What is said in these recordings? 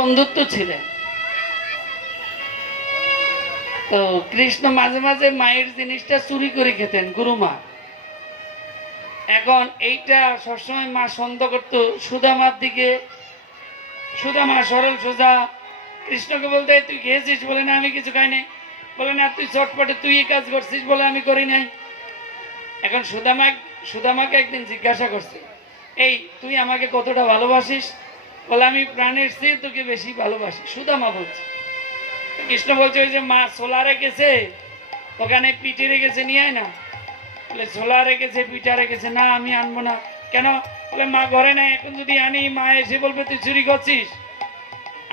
বন্ধুত্ব ছিলেন। তো কৃষ্ণ মাঝে মাঝে মায়ের জিনিসটা চুরি করে খেতেন, গুরুমা। এখন এইটা সবসময় মা সন্দেহ করতো সুদামার দিকে। সুদামা সরল সোজা কৃষ্ণকে বলতে, তুই খেয়েছিস? বলে না, আমি কিছু খাই নাই। বলে না, তুই চটপটে তুই এই কাজ করছিস? বলে আমি করি নাই। এখন সুদামাকে একদিন জিজ্ঞাসা করছে, এই তুই আমাকে কতটা ভালোবাসিস? বলে আমি প্রাণের চেয়ে তোকে বেশি ভালোবাসি। সুদামা বলছে। কৃষ্ণ বলছে, ওই যে মা ছোলা রেখেছে, ওখানে পিঠে রেখেছে, নিয়ে আয় না। বলে ছোলা রেখেছে, পিঠা রেখেছে। না, আমি আনবো না। কেন? বলে মা ঘরে নাই, এখন যদি আনি মা এসে বলবে তুই চুরি করছিস।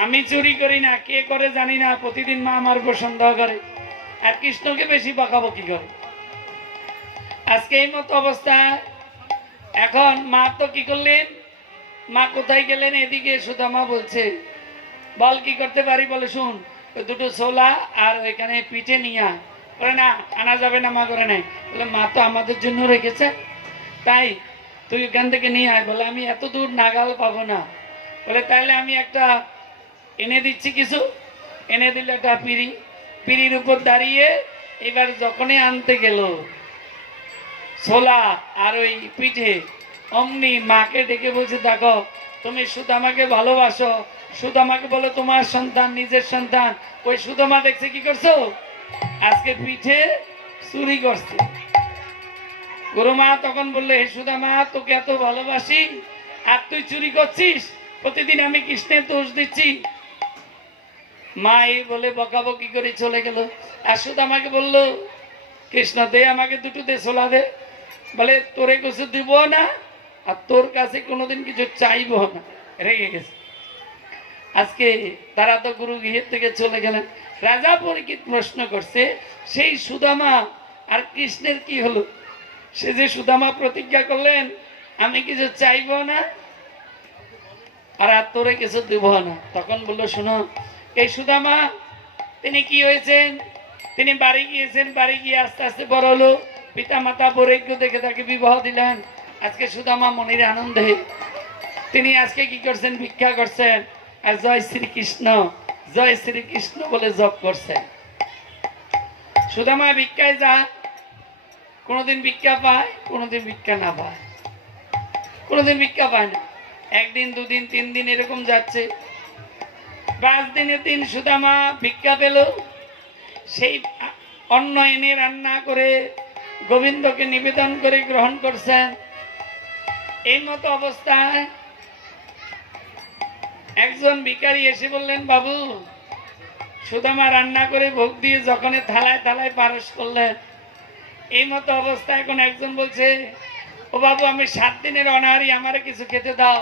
আমি চুরি করি না, কে করে জানি না, প্রতিদিন মা আমার উপর সন্দেহ করে, আর কৃষ্ণকে বেশি বকাবকি করে। আজকে এই মতো অবস্থা। এখন মা তো কি করলেন, মা কোথায় গেলেন? এদিকে সুদামা বলছে, বল কি করতে পারি? বলে শুন, ওই দুটো ছোলা আর ওইখানে পিঠে নিয়ে। বলে না, আনা যাবে না, মা করে নাই। বলে মা তো আমাদের জন্য রেখেছে, তাই তুই ওখান থেকে নিয়ে আয়। বলে আমি এত দূর নাগাল পাবো না। বলে তাহলে আমি একটা এনে দিচ্ছি কিছু। এনে দিল একটা পিঁড়ি। পিঁড়ির উপর দাঁড়িয়ে এবার যখনই আনতে গেল ছোলা আর ওই পিঠে, অমনি মাকে ডেকে বলছে, দেখো তুমি সুদামাকে ভালোবাসো, সুদামাকে বলো তোমার সন্তান, নিজের সন্তান। ওই সুদামা দেখছে কি করছো, আজকে পিঠে চুরি করছে। গুরুমা তখন বললে, হে সুদামা, তোকে এত ভালোবাসি আর তুই চুরি করছিস? প্রতিদিন আমি কৃষ্ণের দোষ দিচ্ছি। মা এই বলে বকাবকি করে চলে গেল। আর সুদামাকে বললো, কৃষ্ণ দে আমাকে দুটো দে, ছোলা দে। বলে তোরে কিছু দিব না, আর তোর কাছে কোনোদিন কিছু চাইব না। রেগে গেছে। আজকে তারা তো গুরু গৃহের থেকে চলে গেলেন। রাজা পরীক্ষিত প্রশ্ন করছে, সেই সুদামা আর কৃষ্ণের কি হলো? সে যে সুদামা প্রতিজ্ঞা করলেন আমি কিছু চাইব না আর তোরে কিছু দিব না। তখন বললো, শোনো, এই সুদামা তিনি কি হয়েছেন? তিনি বাড়ি গিয়েছেন, বাড়ি গিয়ে আস্তে আস্তে বড় হলো, পিতা মাতা বৈরাগ্য দেখে তাকে বিবাহ দিলেন। আজকে সুদামা মনের আনন্দে তিনি আজকে কি করছেন, ভিক্ষা করছেন, আর জয় শ্রীকৃষ্ণ, জয় শ্রীকৃষ্ণ বলে জপ করছেন। সুদামা ভিক্ষায় যা, কোনোদিন ভিক্ষা পায়, কোনোদিন ভিক্ষা না পায়, কোনোদিন ভিক্ষা পায় না। একদিন, দুদিন, 3 দিন এরকম যাচ্ছে। 5 দিনের দিন সুদামা ভিক্ষা পেল। সেই অন্ন এনে রান্না করে গোবিন্দকে নিবেদন করে গ্রহণ করছেন। এই মতো অবস্থায় একজন ভিখারি এসে বললেন, বাবু, সুদামা রান্না করে ভোগ দিয়ে যখন থালায় থালায় পারস করলেন। এই মতো অবস্থা এখন একজন বলছে, ও বাবু, আমি 7 দিনের অনাহারি, আমারে কিছু খেতে দাও।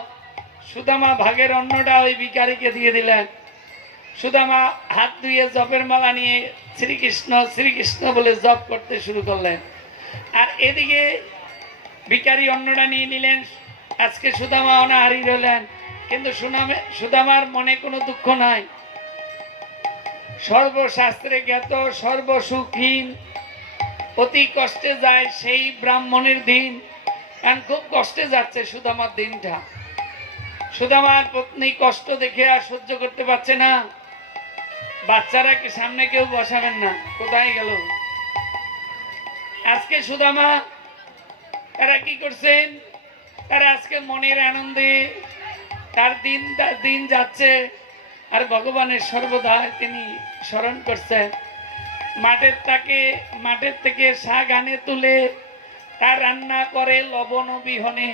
সুদামা ভাগের অন্নটা ওই ভিখারিকে দিয়ে দিলেন। সুদামা হাত ধুয়ে জপের মালা নিয়ে শ্রীকৃষ্ণ শ্রীকৃষ্ণ বলে জপ করতে শুরু করলেন। আর এদিকে ভিখারি অন্নটা নিয়ে নিলেন। আজকে সুদামা অনাহারি রইলেন, কিন্তু সুদামার মনে কোনো দুঃখ নাই। সর্বশাস্ত্রে জ্ঞাত, সর্বসুখহীন, অতি কষ্টে যায় সেই ব্রাহ্মণের দিন। কারণ খুব কষ্টে যাচ্ছে সুদামার দিনটা। সুদামার পত্নী কষ্ট দেখে আর সহ্য করতে পারছে না। বাচ্চারা সামনে কেউ বসাবেন না, কোথায় গেল? আজকে সুদামা তারা কি করছেন, তারা আজকে মনের আনন্দে তার দিন যাচ্ছে, আর ভগবানের সর্বদা তিনি স্মরণ করছেন। মাঠের থেকে শাক আনে তুলে তার রান্না করে লবণ বিহনে।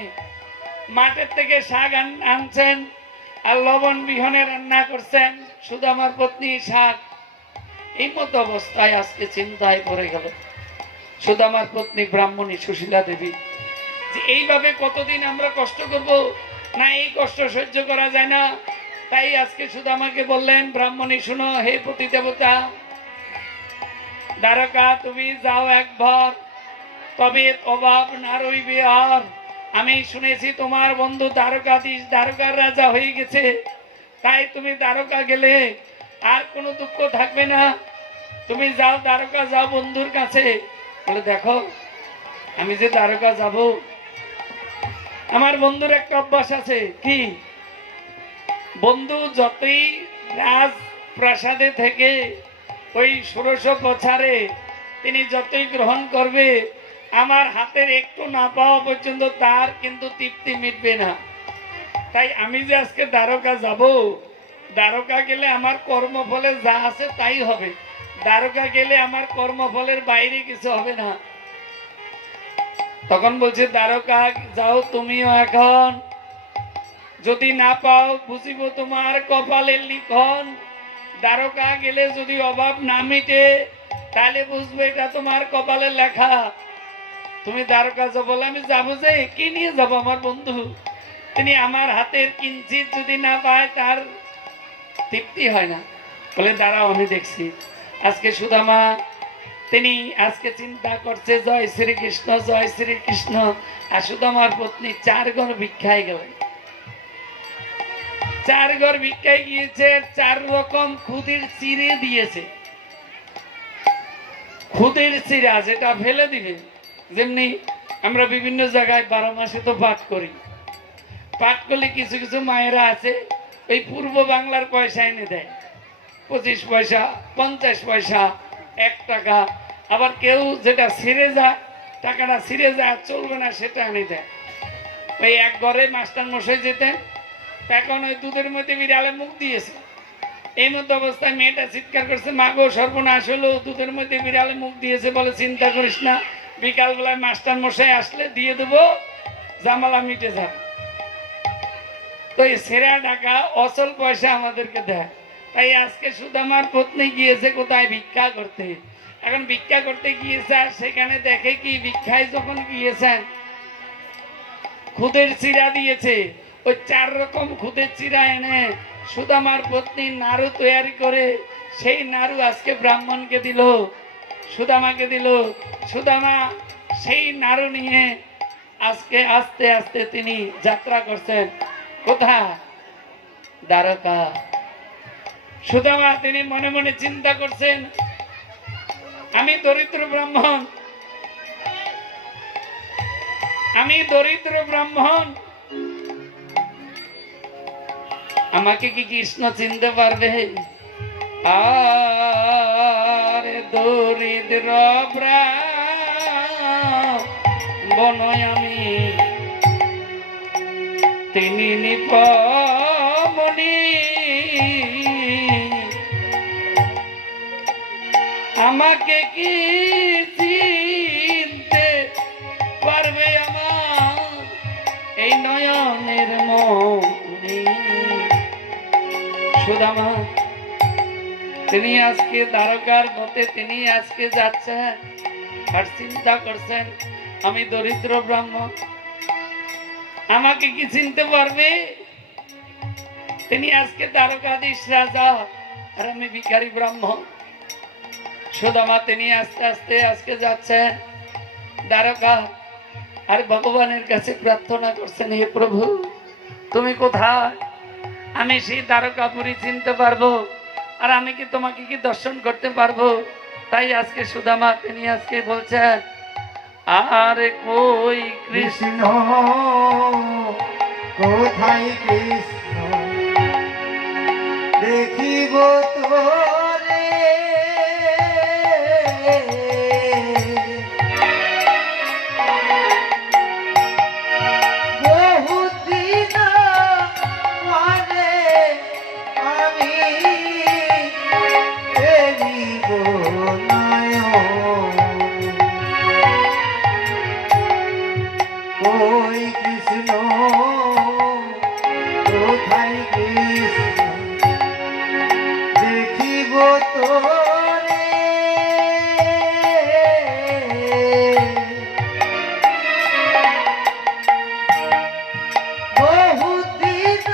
মাঠের থেকে শাক আনছেন আর লবণ বিহনে রান্না করছেন সুদামার পত্নী শাক। এই মতো অবস্থায় আজকে চিন্তায় পড়ে গেল সুদামার পত্নী ব্রাহ্মণী সুশীলা দেবী, যে এইভাবে কতদিন আমরা কষ্ট করব না, এই কষ্ট সহ্য করা যায় না। তাই আজকে সুদামাকে বললেন, ব্রাহ্মণী শুনো, হে পতি দেবতা, দ্বারকা তুমি যাও একবার, তবে অভাব না রইবে আর। আমি শুনেছি তোমার বন্ধু দ্বারকাধীশ, দ্বারকার রাজা হয়ে গেছে, তাই তুমি দ্বারকা গেলে আর কোনো দুঃখ থাকবে না। তুমি যাও, দ্বারকা যাও বন্ধুর কাছে। বলে দেখো, আমি যে দ্বারকা যাব, আমার বন্ধুর একটা অভ্যাস আছে, কি? বন্ধু যতই রাজপ্রাসাদে থেকে ওই 1600 বছরে তিনি যতই গ্রহণ করবে, আমার হাতের একটু না পাওয়া পর্যন্ত তার কিন্তু তৃপ্তি মিটবে না। তাই আমি যে আজকে দ্বারকা যাব, দ্বারকা গেলে আমার কর্মফলে যা আছে তাই হবে। দ্বারকা গেলে আমার কর্মফলের বাইরে কিছু হবে না। তখন বলছে দ্বারকা যাও তুমিও এখন, যদি না পাও বুঝিব তোমার কপালের লিখন। দ্বারকা গেলে যদি অভাব না মিটে তাহলে বুঝবে এটা তোমার কপালের লেখা। তুমি দ্বারকা যাবো বলে আমি যাবো, যে কি নিয়ে যাবো আমার বন্ধু? তিনি আমার হাতের কিঞ্চিত যদি না পায় তার তৃপ্তি হয় না। বলে দাঁড়াও আমি দেখছি। আজকে সুদামা তিনি আজকে চিন্তা করছে জয় শ্রীকৃষ্ণ জয় শ্রীকৃষ্ণ। আর সুদামার পত্নী 4 ঘর ভিক্ষায় গেলেন। 4 ঘর ভিক্ষায় গিয়েছে, 4 রকম খুদের চিড়ে দিয়েছে। খুদের চিরা যেটা ফেলে দিবে, যেমনি আমরা বিভিন্ন জায়গায় 12 মাসে তো পাঠ করি। পাঠ করলে কিছু কিছু মায়েরা আছে ওই পূর্ব বাংলার পয়সা এনে দেয়, 25 পয়সা 50 পয়সা 1 টাকা। আবার কেউ যেটা ছিঁড়ে যায়, টাকাটা ছিঁড়ে যায় চলবে না সেটা এনে দেয়। ওই এক ঘরে মাস্টার মশাই যেতেন, এখন ওই দুধের মধ্যে বিড়ালে মুখ দিয়েছে। এই মতো অবস্থায় মেয়েটা চিৎকার করছে, মা গো সর্বনাশ হলো, দুধের মধ্যে বিড়ালে মুখ দিয়েছে। বলে চিন্তা করিস না, বিকালবেলায় মাস্টার মশাই আসলে দিয়ে দেবো, জামালা মিটে যাবে। তো এই সেরা টাকা অচল পয়সা আমাদেরকে দেয়। তাই আজকে সুদামার পত্নী গিয়েছে কোথায়? ভিক্ষা করতে। এখন ভিক্ষা করতে গিয়েছে, আর সেখানে দেখে কি ভিক্ষায় যখন গিয়েছেন খুদের চিরা দিয়েছে। ওই 4 রকম খুদের চিরা এনে সুদামার পত্নী নাড়ু তৈরি করে সেই নাড়ু আজকে ব্রাহ্মণকে দিল, সুদামাকে দিল। সুদামা সেই নাড়ু নিয়ে আজকে আস্তে আস্তে তিনি যাত্রা করছেন কোথায়? দ্বারকা। সুদামা তিনি মনে মনে চিন্তা করছেন, আমি দরিদ্র ব্রাহ্মণ, আমি দরিদ্র ব্রাহ্মণ, আমাকে কি কৃষ্ণ চিনতে পারবে? আর দরিদ্র ব্রাহ্মণ আমি, তিনি নিপমণি, আমাকে কি চিনতে পারবে আমার এই নয়নের মণি? সুদামা তিনি আজকে দ্বারকার পথে তিনি আজকে যাচ্ছেন, আর চিন্তা করছেন আমি দরিদ্র ব্রাহ্মণ, আমাকে কি চিনতে পারবে? তিনি আজকে দ্বারকাধীশ রাজা, আর আমি ভিখারি ব্রাহ্মণ। সুদামা তিনি আস্তে আস্তে আজকে যাচ্ছেন দ্বারকা, আর ভগবানের কাছে প্রার্থনা করছেন, হে প্রভু তুমি কোথায়? আমি সেই দ্বারকাপুরী চিনতে পারবো, আর আমি কি তোমাকে কি দর্শন করতে পারবো? তাই আজকে সুদামা তিনি আজকে বলছেন, আরে কই কৃষ্ণ, কোথায় কৃষ্ণ দেখিব তোরে, বহুদিন পরে আমি দেখিব নয়ন, কই কৃষ্ণ কোথায় কৃষ্ণ দেখিব তোরে, বহুদিন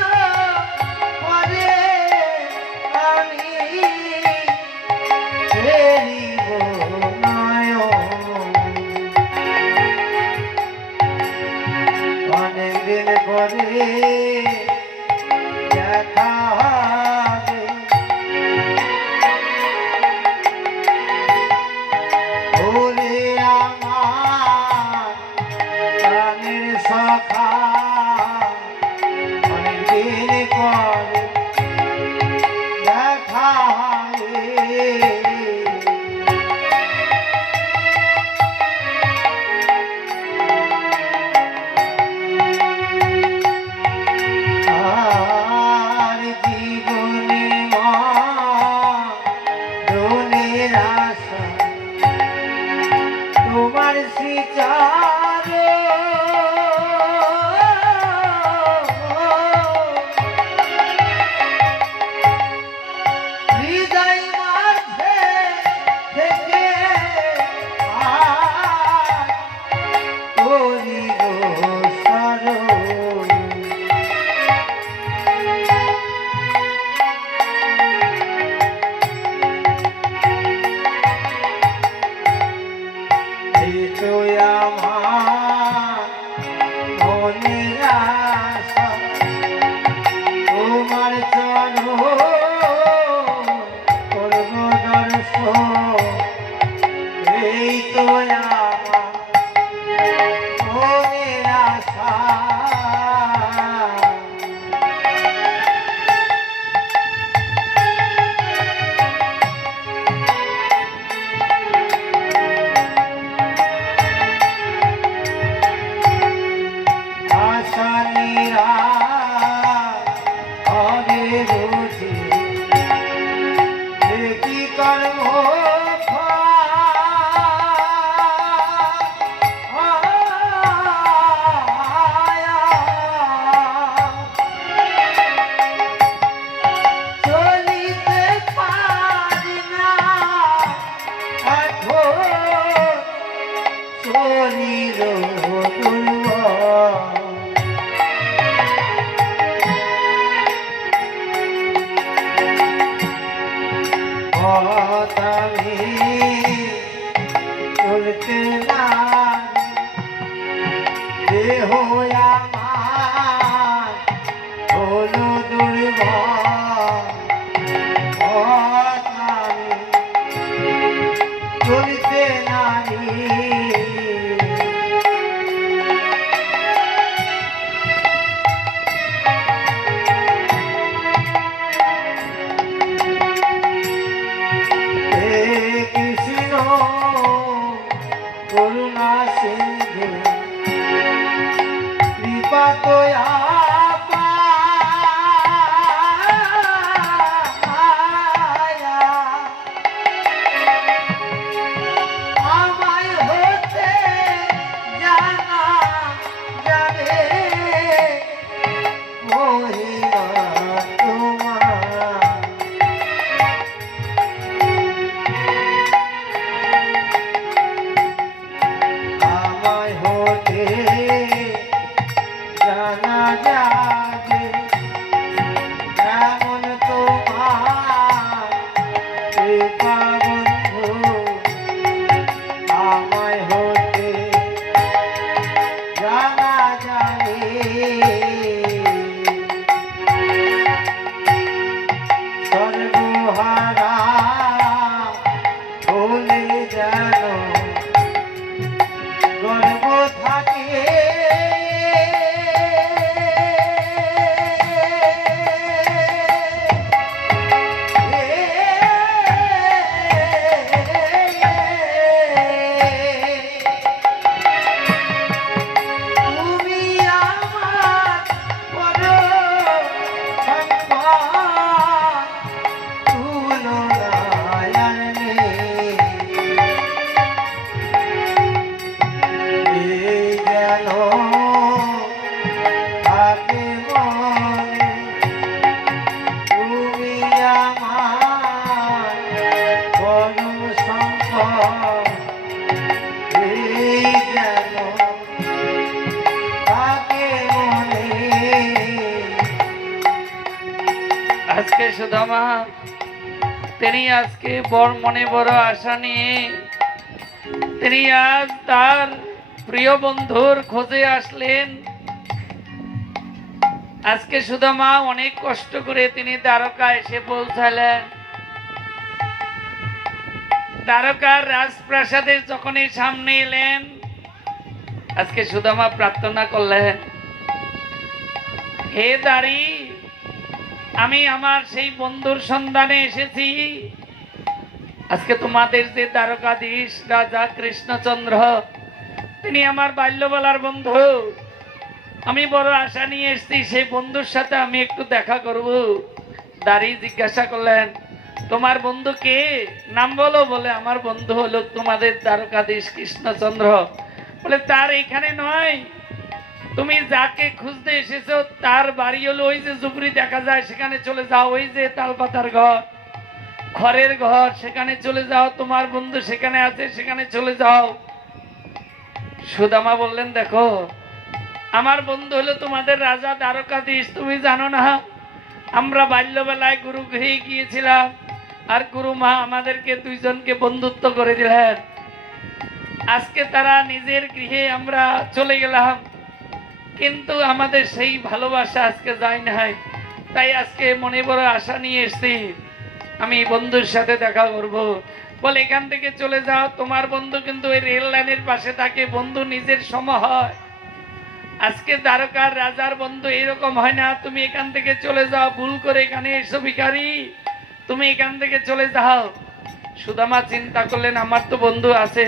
পরে পথ আমি চলতে লাগি দেহ আমার হলো দুর্বল পথ আমি চলতে লাগি কৃষ্ণ করুণা সিন্ধু কৃপা তোয়া আমায় হতে জানা যাবে মহিমা তোমার আমায় হতে জানা যাবে এমন তোমার কৃপা বন্ধু আমায় হতে জানা যাবে সর্বহারা হলে যেন গর্ব থাকে তুমি আমার পরম সম্পদ তুলনায় আর নেই এই যেন থাকে মনে তুমি আমার পরম সম্পদ এই যেন থাকে মনে আজকে সুদামা তিনি আজকে মনে বড় আশা নিয়ে তিনি আজ তার প্রিয় বন্ধুর খোঁজে আসলেন। আজকে সুদামা অনেক কষ্ট করে তিনি দ্বারকা এসে পৌঁছালেন। দ্বারকার রাজপ্রাসাদের যখনই সামনে এলেন, আজকে সুদামা প্রার্থনা করলেন, হে দাঁড়ি, আমি আমার সেই বন্ধুর সন্ধানে এসেছি। আজকে তোমাদের যে দ্বারকাধীশ রাজা কৃষ্ণচন্দ্র, তিনি আমার বাল্যবেলার বন্ধু। আমি বড় আশা নিয়ে এসেছি সেই বন্ধুর সাথে আমি একটু দেখা করব। দাঁড়ি জিজ্ঞাসা করলেন, তোমার বন্ধু কে? নাম বলো। বলে, আমার বন্ধু হলো তোমাদের দ্বারকাধীশ কৃষ্ণচন্দ্র। বলে, তার এখানে নয়, তুমি যাকে খুঁজতে এসেছো তার বাড়ি হলো ওই যে জুবরি দেখা যায়, সেখানে চলে যাও। ওই যে তালপাতার ঘর, খড়ের ঘর, সেখানে চলে যাও। তোমার বন্ধু সেখানে আছে, সেখানে চলে যাও। সুদামা বললেন, দেখো, আমার বন্ধু হলো তোমাদের রাজা দ্বারকাধীশ। তুমি জানো না, আমরা বাল্যবেলায় গুরু গৃহে গিয়েছিলাম, আর গুরু মা আমাদেরকে দুইজনকে বন্ধুত্ব করে দিলেন। আজকে তারা নিজের গৃহে আমরা চলে গেলাম, কিন্তু আমাদের সেই ভালোবাসা আজকে যায় নাই। তাই আজকে মনে বড় আশা নিয়ে এসেছি, আমি বন্ধুর সাথে দেখা করব। বলে, এখান থেকে চলে যাও। তোমার বন্ধু কিন্তু ওই রেল লাইনের পাশে থাকে, বন্ধু নিজের সম হয়। আজকে দ্বারকার রাজার বন্ধু এরকম হয় না। তুমি এখান থেকে চলে যাও, ভুল করে এখানে এসো ভিখারি, তুমি এখান থেকে চলে যাও। সুদামা চিন্তা করলেন, আমার তো বন্ধু আছে,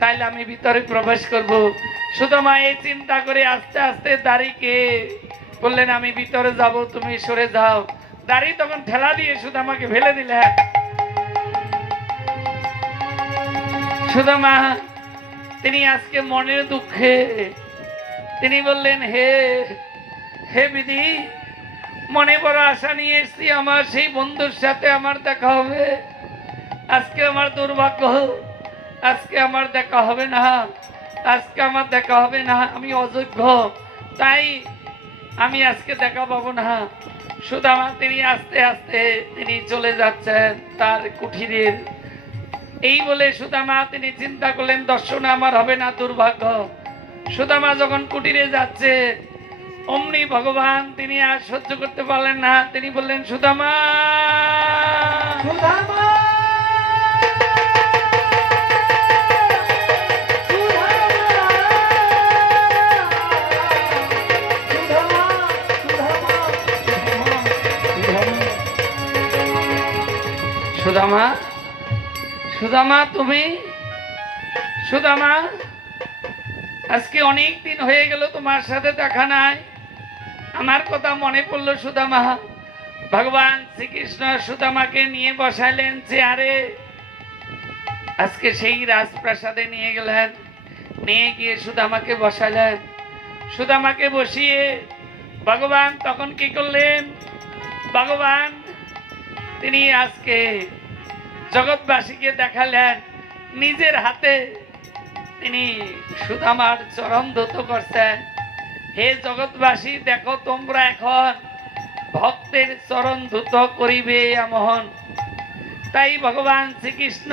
তাইলে আমি ভিতরে প্রবেশ করব। সুদামা এই চিন্তা করে আস্তে আস্তে দাড়িকে বললেন, আমি ভিতরে যাব, তুমি সরে যাও। দাড়ি তখন ঠেলা দিয়ে সুদামাকে ফেলে দিলেন। সুদামা তিনি আজকে মনের দুঃখে তিনি বললেন, হে হে বিধি, মনে বড় আশা নিয়ে এসেছি, আমার সেই বন্ধুর সাথে আমার দেখা হবে। আজকে আমার দুর্ভাগ্য, আজকে আমার দেখা হবে না, আজকে আমার দেখা হবে না। আমি অযোগ্য, তাই আমি আজকে দেখা পাবো না। সুদামা তিনি আস্তে আস্তে তিনি চলে যাচ্ছেন তার কুঠিরের। এই বলে সুদামা তিনি চিন্তা করলেন দর্শন আমার হবে না, দুর্ভাগ্য। সুদামা যখন কুটিরে যাচ্ছে অমনি ভগবান তিনি আর সহ্য করতে পারলেন না, তিনি বললেন সুদামা সুধামা সুদামা, সুদামা তুমি, সুদামা আজকে অনেক দিন হয়ে গেল তোমার সাথে দেখা নাই, আমার কথা মনে পড়লো সুদামা। ভগবান শ্রীকৃষ্ণ সুদামাকে নিয়ে বসাইলেন চেয়ারে। আজকে সেই রাজপ্রাসাদে নিয়ে গেলেন, নিয়ে গিয়ে সুদামাকে বসাইলেন। সুদামাকে বসিয়ে ভগবান তখন কি করলেন, ভগবান তিনি আজকে জগৎবাসীকে দেখালেন নিজের হাতে তিনি সুদামার চরণ ধৌত করছেন। হে জগৎবাসী দেখো তোমরা এখন ভক্তের চরণ ধৌত করিবে এমন। তাই ভগবান শ্রীকৃষ্ণ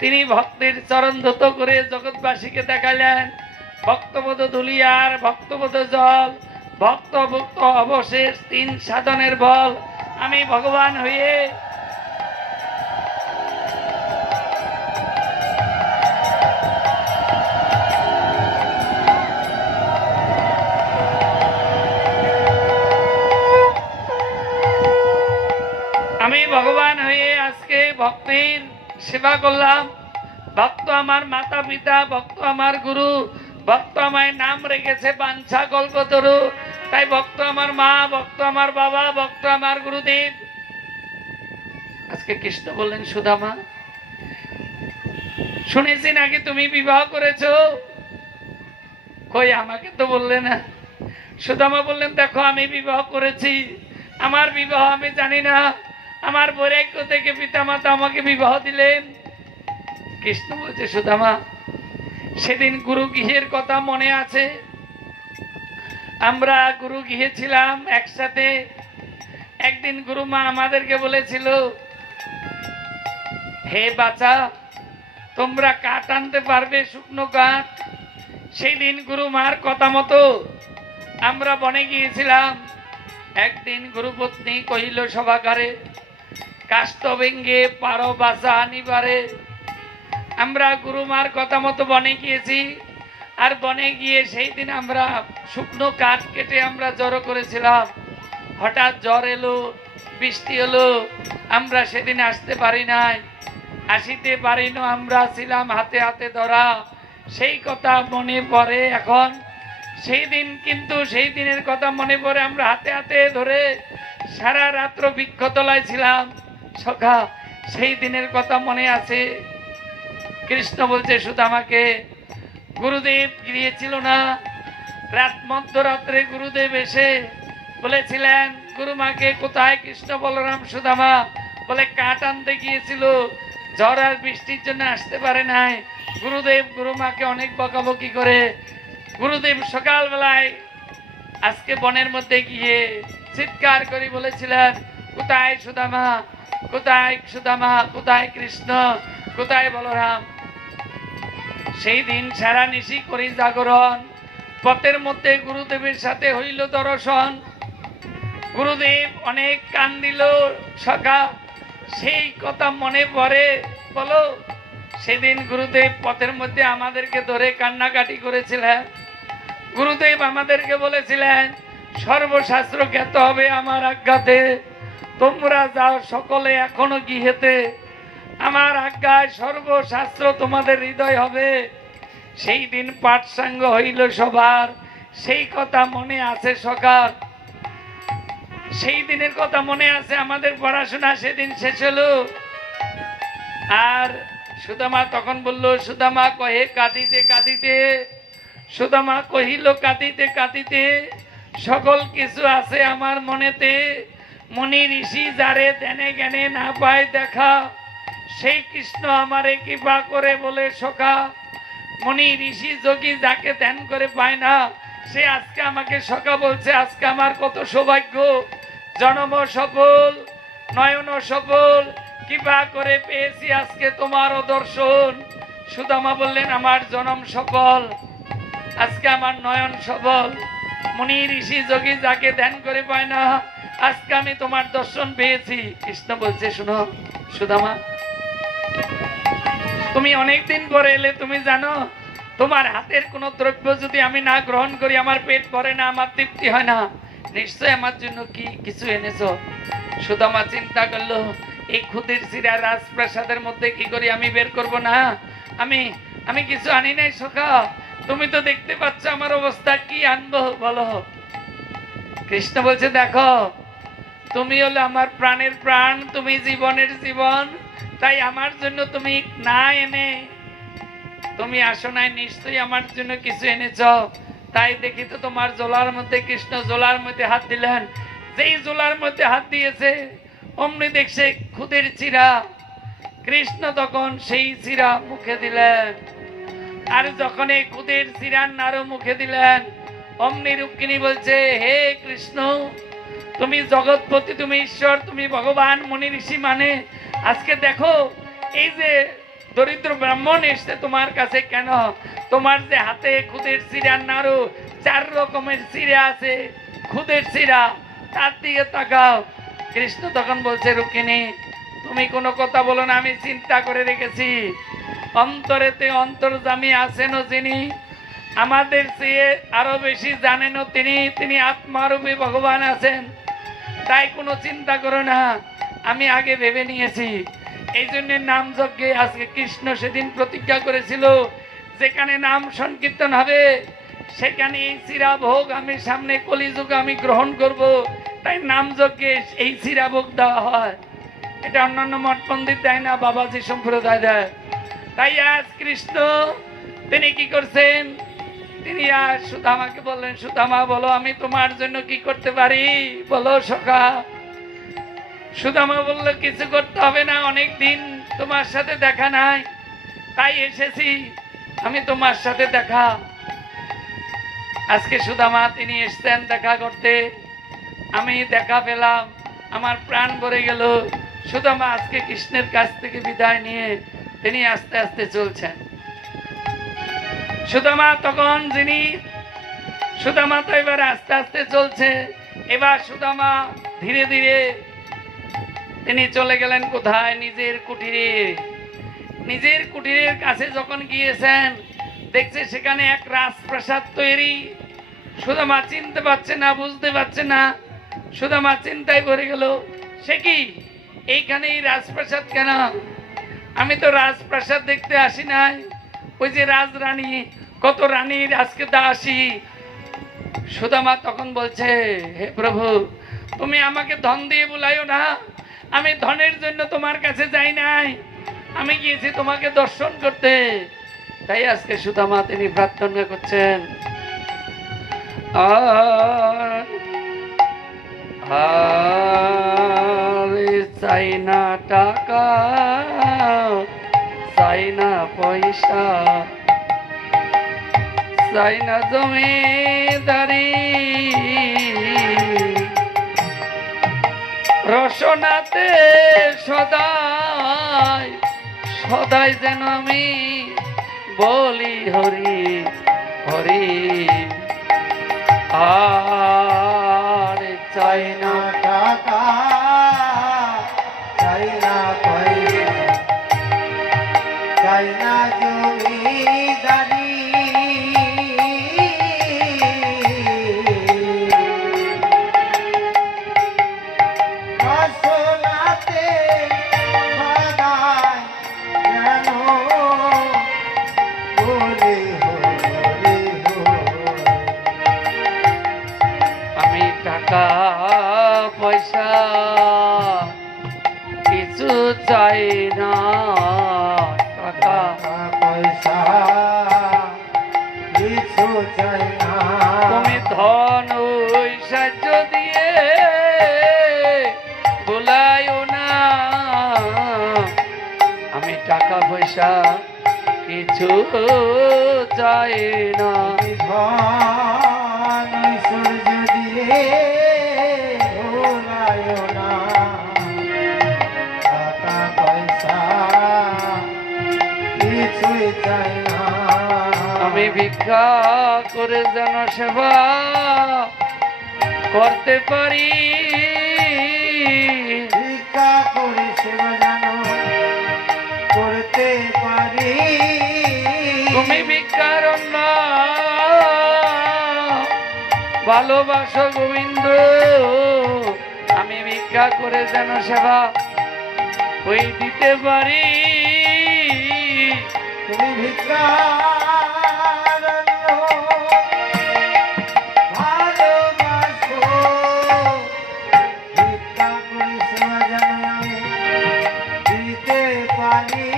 তিনি ভক্তের চরণ ধৌত করে জগৎবাসীকে দেখালেন ভক্তবোধ ধুলিয়ার ভক্তবোধ জল, ভক্তভুক্ত অবশেষ তিন সাধনের বল। আমি ভগবান হয়ে ভগবান হয়ে আজকে ভক্তের সেবা করলাম। ভক্ত আমার মাতা পিতা, ভক্ত আমার গুরু, ভক্ত আমায় নাম রেখেছে বাঞ্ছা কল্পতরু। তাই ভক্ত আমার মা, ভক্ত আমার বাবা, ভক্ত আমার গুরুদেব। আজকে কৃষ্ণ বললেন সুদামা শুনেছি নাকি তুমি বিবাহ করেছো? কই আমাকে তো বললে না। সুদামা বললেন দেখো আমি বিবাহ করেছি, আমার বিবাহ আমি জানি না, আমার বৈরাগ্য থেকে পিতামাতা আমাকে বিবাহ দিলেন। কৃষ্ণ বলছে সুদামা সেদিন গুরু গৃহের কথা মনে আছে? আমরা গুরু গৃহে ছিলাম একসাথে। একদিন গুরুমা আমাদেরকে বলেছিল হে বাচ্চা তোমরা কাঠ আনতে পারবে, শুকনো কাঠ। সেই দিন গুরুমার কথা মতো আমরা বনে গিয়েছিলাম। একদিন গুরুপত্নী কহিল সভাকারে কাষ্ঠ ভেঙ্গে পারো বাসা আনিবারে। আমরা গুরুমার কথা মতো বনে গিয়েছি, আর বনে গিয়ে সেই দিন আমরা শুকনো কাঠ কেটে আমরা জড়ো করেছিলাম। হঠাৎ জ্বর এলো, বৃষ্টি হলো, আমরা সেদিন আসতে পারি নাই, আসিতে পারিনি, আমরা ছিলাম হাতে হাতে ধরা। সেই কথা মনে পড়ে এখন। সেই দিন কিন্তু সেই দিনের কথা মনে পড়ে, আমরা হাতে হাতে ধরে সারা রাত্র বৃক্ষতলায় ছিলাম সখা, সেই দিনের কথা মনে আছে। কৃষ্ণ বলছে সুদামাকে গুরুদেব গিয়েছিল না, রাত মধ্যরাত্রে গুরুদেব এসে বলেছিলেন গুরুমাকে কোথায়? কৃষ্ণ বলরাম সুদামা বলে কাঠ আনতে গিয়েছিল, ঝড় আর বৃষ্টির জন্য আসতে পারে নাই। গুরুদেব গুরুমাকে অনেক বকাবকি করে গুরুদেব সকালবেলায় আজকে বনের মধ্যে গিয়ে চিৎকার করে বলেছিলেন কোথায় সুদামা, কোথায় সুদামা, কোথায় কৃষ্ণ, কোথায় বলরাম। সেই দিন সারা নিশি করি জাগরণ, পথের মধ্যে গুরুদেবের সাথে হইল দর্শন। গুরুদেব অনেক কান্দিল সখা, সেই কথা মনে পড়ে। বলো সেদিন গুরুদেব পথের মধ্যে আমাদেরকে ধরে কান্নাকাটি করেছিলেন। গুরুদেব আমাদেরকে বলেছিলেন সর্বশাস্ত্র জ্ঞাত হবে আমার আজ্ঞাতে, তোমরা যাও সকলে এখনো গৃহেতে, আমার আজ্ঞায় সর্বশাস্ত্র তোমাদের হৃদয় হবে। সেই দিন পাঠসাঙ্গ হইল সবার, সেই কথা মনে আছে সকাল। সেই দিনের কথা মনে আছে, আমাদের পড়াশোনা সেদিন শেষ হলো। আর সুদামা তখন বলল, সুদামা কহে কাঁদিতে কাঁদিতে, সুদামা কহিল কাঁদিতে কাঁদিতে সকল কিছু আছে আমার মনেতে। মুনি ঋষি যারে ধ্যানে জ্ঞানে না পায় দেখা, সেই কৃষ্ণ আমারে কৃপা করে বলে সখা। মুনি ঋষি যোগী যাকে ধ্যান করে পায় না, সে আজকে আমাকে সখা বলছে। আজকে আমার কত সৌভাগ্য জন্ম সফল, নয়ন সফল, কৃপা করে পেয়েছি আজকে তোমারও দর্শন। সুদামা বললেন আমার জন্ম সফল, আজকে আমার নয়ন সফল। মুনি ঋষি যোগী যাকে ধ্যান করে পায় না, আজকে আমি তোমার দর্শন পেয়েছি। কৃষ্ণ বলছে শোনো সুদামা, তুমি অনেকদিন পরে এলে, তুমি জানো তোমার হাতের কোনো দ্রব্য যদি আমি না গ্রহণ করি আমার পেট ভরে না, আমার তৃপ্তি হয় না। নিশ্চয় আমার জন্য কি কিছু এনেছো? সুদামা চিন্তা করলো এই খুদির চিরা রাজপ্রাসাদের মধ্যে কি করি আমি বের করব না, আমি কিছু আনি নাই সখা, তুমি তো দেখতে পাচ্ছ আমার অবস্থা, কি আনবো বলো? কৃষ্ণ বলছে দেখো তুমি হলো আমার প্রাণের প্রাণ, তুমি জীবনের জীবন, তাই আমার জন্য তুমি না এনে তুমি আসো নাই, নিশ্চয়ই আমার জন্য কিছু এনেছ। তাই দেখি তো তোমার জোলার মধ্যে, কৃষ্ণ জোলার মধ্যে হাত দিলেন, যেই জোলার মধ্যে হাত দিয়েছে অমনি দেখছে খুদের চিরা। কৃষ্ণ তখন সেই চিরা মুখে দিলেন, আর যখন এই খুদের চিরার নাড়ু মুখে দিলেন অমনি রুক্মিণী বলছে হে কৃষ্ণ, তুমি জগৎপতি, তুমি ঈশ্বর, তুমি ভগবান, মুনি ঋষি মানে আজকে দেখো এই যে দরিদ্র ব্রাহ্মণ এসছে তোমার কাছে কেন? তোমার যে হাতে খুদের চিরার নাড়ু, 4 রকমের চিরা আছে খুদের চিরা, তার দিকে তাকাও। কৃষ্ণ তখন বলছে রুক্মিণী তুমি কোনো কথা বলো না, আমি চিন্তা করে রেখেছি। অন্তরেতে অন্তর্যামী আছেন যিনি, আমাদের চেয়ে আরো বেশি জানেন তিনি আত্মারূপী ভগবান আছেন। তাই কোনো চিন্তা করো না, আমি আগে ভেবে নিয়েছি। এই জন্য নাম যজ্ঞে আজকে কৃষ্ণ সেদিন প্রতিজ্ঞা করেছিল যেখানে নাম সংকীর্তন হবে সেখানে এই চিরা ভোগ আমি সামনে কলিযুগ আমি গ্রহণ করব। তাই নাম যজ্ঞে এই চিরা ভোগ দেওয়া হয়, এটা অন্যান্য মঠ পণ্ডিত দেয় না, বাবাজি সম্প্রদায় দেয়। তাই আজ কৃষ্ণ তিনি কি করছেন, তিনি আজ সুদামাকে বললেন সুদামা বলো আমি তোমার জন্য কি করতে পারি বলো সখা। সুদামা বলল কিছু করতে হবে না, অনেক দিন তোমার সাথে দেখা নাই, তাই এসেছি আমি তোমার সাথে দেখা। আজকে সুদামা তিনি এসছেন দেখা করতে, আমি দেখা পেলাম, আমার প্রাণ ভরে গেল। সুদামা আজকে কৃষ্ণের কাছ থেকে বিদায় নিয়ে তিনি আস্তে আস্তে চলছেন। সুদামা তখন যিনি সুদামা তো এবার আস্তে আস্তে চলছে, এবার সুদামা ধীরে ধীরে তিনি চলে গেলেন কোথায়, নিজের কুটিরে। নিজের কুটিরের কাছে যখন গিয়েছেন দেখছে সেখানে এক রাজপ্রাসাদ তৈরি। সুদামা চিনতে পারছে না, বুঝতে পারছে না, সুদামা চিন্তায় ভরে গেল সে কি এইখানে এই রাজপ্রাসাদ কেন? আমি তো রাজপ্রাসাদ দেখতে আসি নাই, ওই যে রাজরানী, কত রানীর আজকে দাসী। সুদামা তখন বলছে হে প্রভু তুমি আমাকে ধন দিয়ে বুলাইও না, আমি ধনের জন্য তোমার কাছে যাই নাই, আমি গিয়েছি তোমাকে দর্শন করতে। তাই আজকে সুদামা তিনি প্রার্থনা করছেন চাই না টাকা, চাই না পয়সা, চাই না জমিদারি, রসনাতে সদাই সদাই যেন আমি বলি হরি হরি। আর চাই না টাকা, চাই না পয়সা, চাই না জমিদারি, রসনাতে সদাই যেন বলি হরি হরি। আমি টাকা পয়সা কিছু চাই না, টাকা পয়সা কিছু চাই না, তুমি ধন ঐশ্বর্য দিয়ে ভুলাইও না। আমি টাকা পয়সা কিছু চাই না, ধন ঐশ্বর্য দিয়ে ভোলাই ভিক্ষা করে যেন সেবা করতে পারি। ভিক্ষা করে সেবা যেন করতে পারি। তুমি ভিক্ষার অন্ন ভালোবাসো গোবিন্দ, আমি ভিক্ষা করে যেন সেবা ওই দিতে পারি। তুমি ভিক্ষা ভালোবাসো, ভিক্ষা করে সেবা যেন আমি দিতে পারি।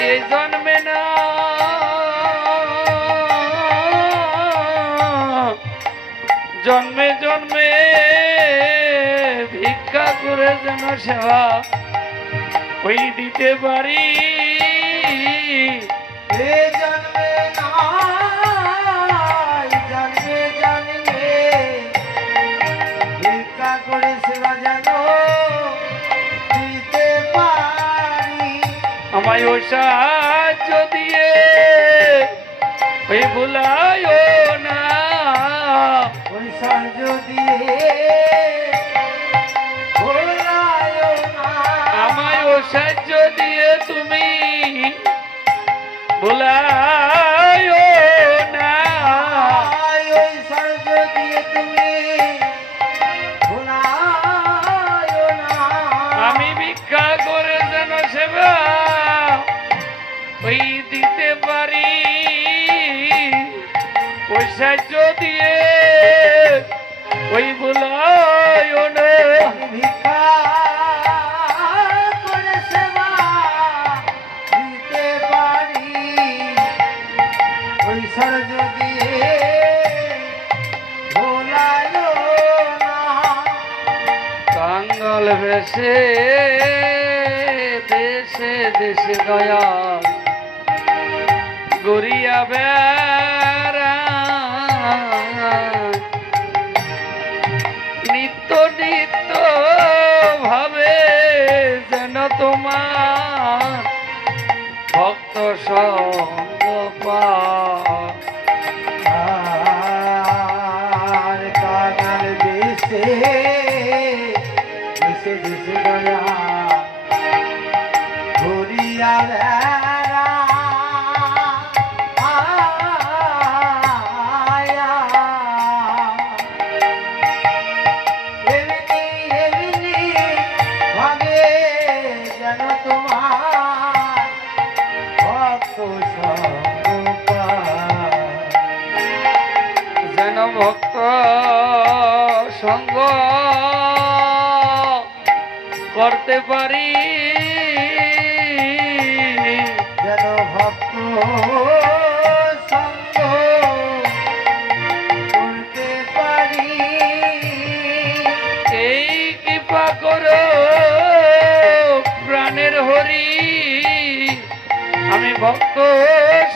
এই জন্মে না জন্মে জন্মে ভিক্ষা করে যেন সেবা ওই দিতে পারি। এ জন্মে নয়, জন্মে জন্মে ভিক্ষা করে সেবা যেন দিতে পারি। আমায় ও সাহায্য দিয়ে ওই ভুলায় না, ওই সাহায্য দিয়ে ভোলায় না। আমায় ও সাহায্য দিয়ে তুমি ভুলায় না। ওই সাহায্য দিয়ে তুমি ভোলায় না। আমি ভিক্ষা করে যেন সেবা ওই দিতে পারি। ওই সাহায্য দিয়ে ওই ভুলায় না। আমি ভিক্ষা করে সেবা দিতে পারি। ওই সাহায্য দিয়ে ভোলায় না। কাঙ্গাল ভেসে দেশে দেশে দয়া গড়িয়া বেড়া, নিত্য নিত্য ভাবে যেন তোমার ভক্ত সঙ্গ পায়। আর কাঙাল দেশে দেশে দেশে দয়া ঘুরিয়া বেড়া। এমনি এমনি ভাবে যেন তোমার ভক্ত সঙ্গ পায়। যেন ভক্ত সঙ্গ করতে পারি। যেন ভক্ত সঙ্গ করতে পারি। এই কৃপা করো প্রাণের হরি, আমি ভক্ত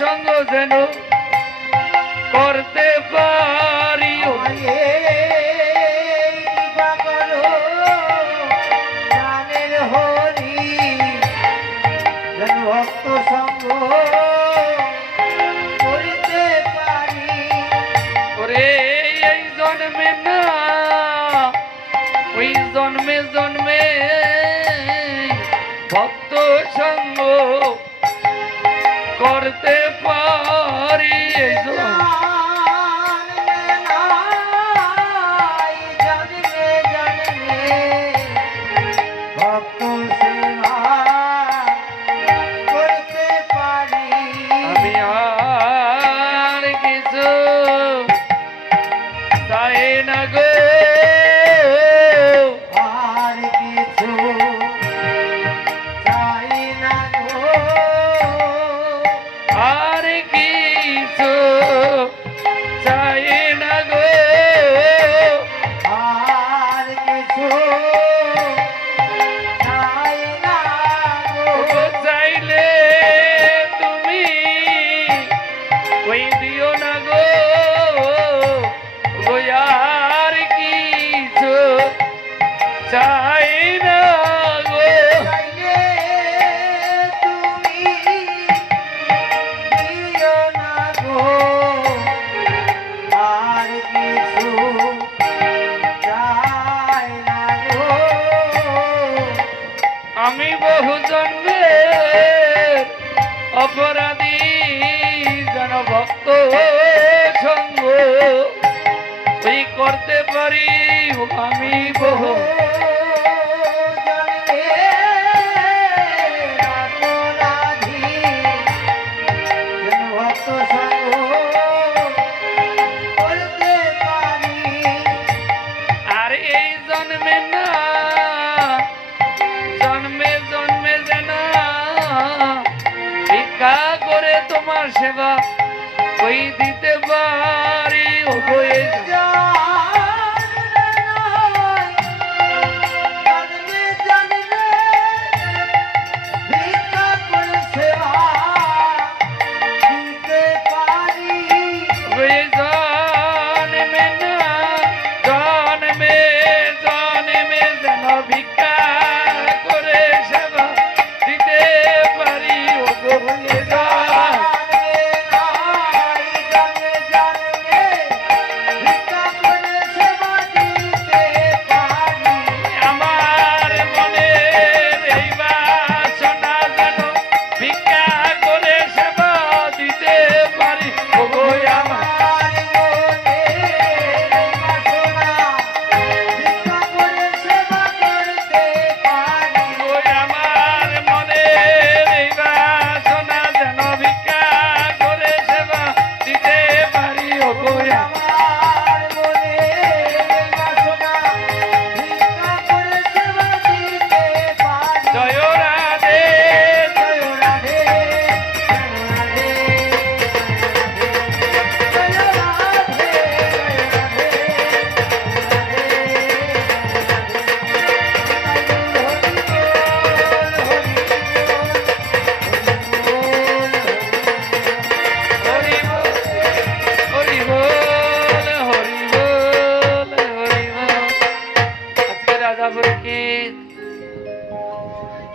সঙ্গ যেন করতে পারি। আমায় কৃপা করো প্রাণের হরি, যেন ভক্ত সঙ্গ করতে পারি। ওরে এই জন্মে না ওই জন্মে জন্মে ভক্ত সঙ্গ করতে পারি। এই জন্মে জন্মে জন্মে ভক্ত সেবা করতে পারি। আমি আর কিছু চাই না গো, আর কিছু চাই না গো। আমি বহু জন্মে অপরাধী যেন ভক্ত সঙ্গ এই করতে পারি আমি বহু আর এই জন্মে না জন্মে জন্মে যেন ভিক্ষা করে তোমার সেবা ওই দিতে পারি ও গো এই জন্মে না জন্মে জন্মে যেন ভিক্ষা করে সেবা দিতে পারি ও গো এই জন্মে আমার মনের এই বাসনা যেন ভিক্ষা করে সেবা দিতে পারি ও গো আমার ওই আমার মনের এই বাসনা যেন ভিক্ষা করে সেবা দিতে পারি ও গো জয় রাধে হরি বল হরি বল হরি বল হরি বল আজকে রাজাপুরকে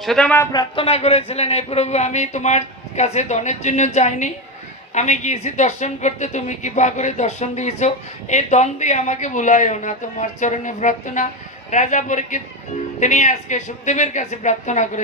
সুদামা প্রার্থনা করেছিলেন এই প্রভু আমি তোমার কাছে ধনের জন্য যাইনি আমি গিয়েছি দর্শন করতে তুমি কৃপা করে দর্শন দিয়েছো এই ধন দিয়ে আমাকে ভুলাইও না তোমার চরণে প্রার্থনা রাজা পরীক্ষিত তিনি আজকে সুখদেবের কাছে প্রার্থনা করে